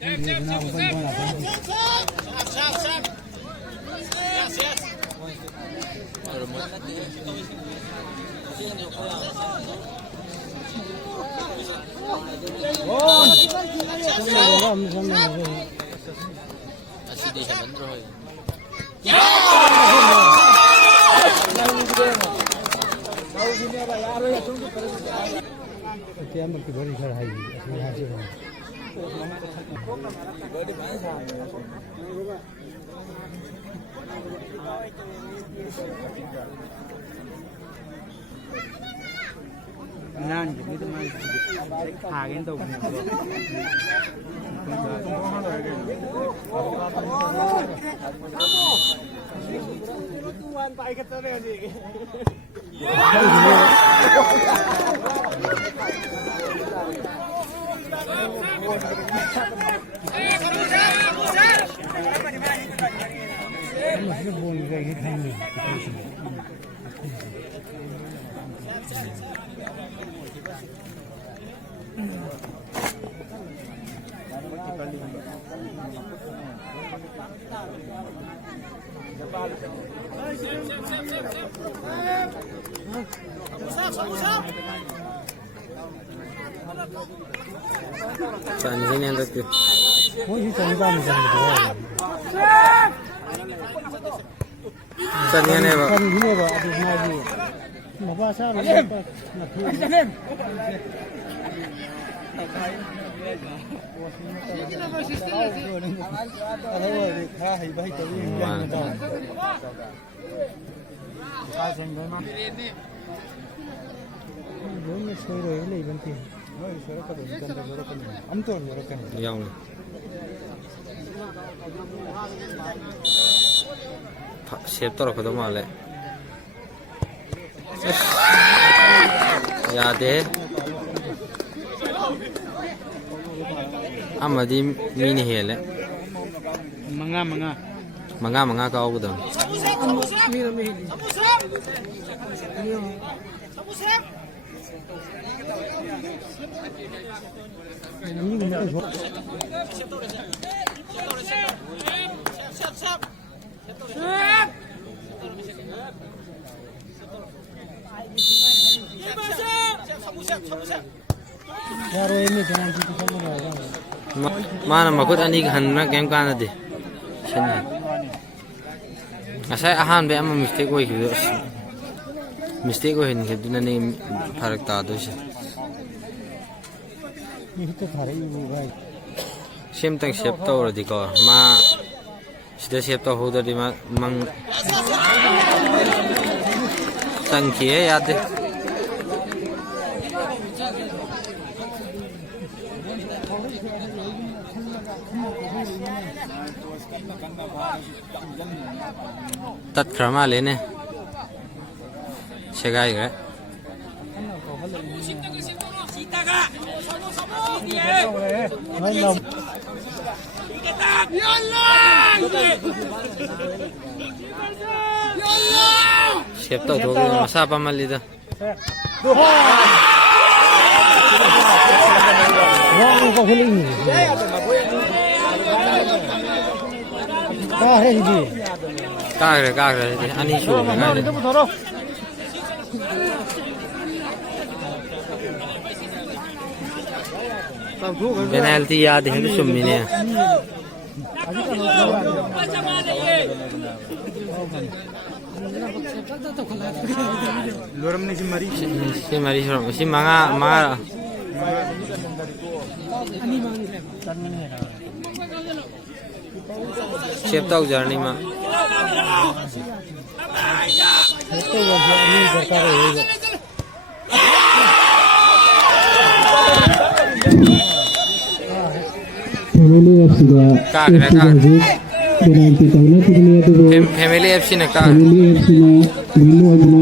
Nan jadi itu mah hagen tuh. Tuan Pak ikat tadi aja. Sini yang tadi. Oh, ini canggah nih canggah. Sini yang apa? Kan gini pak, habis maju. Mau pasar? Yang siap taruh ke rumah le. Ya deh. Amadi mini hele. Manga kau betul. Mana makut ani hanna game kana de. Sini. Asai ahan be amma mistake hoy gido. Mistake hoy ni gido nani farak ta do shi. Itu thare ibu bhai. Sim tang shape to ro di ko ma sida shape to ho do di ma mang tang kiye ya de. Tat krama lene segai gre siap tau tu masa apa mal itu kagre ani show penalty याद है तो सुम्मी ने Lorong ni si mari si manga siap tahu journey ma Family FC Family FC na Family FC na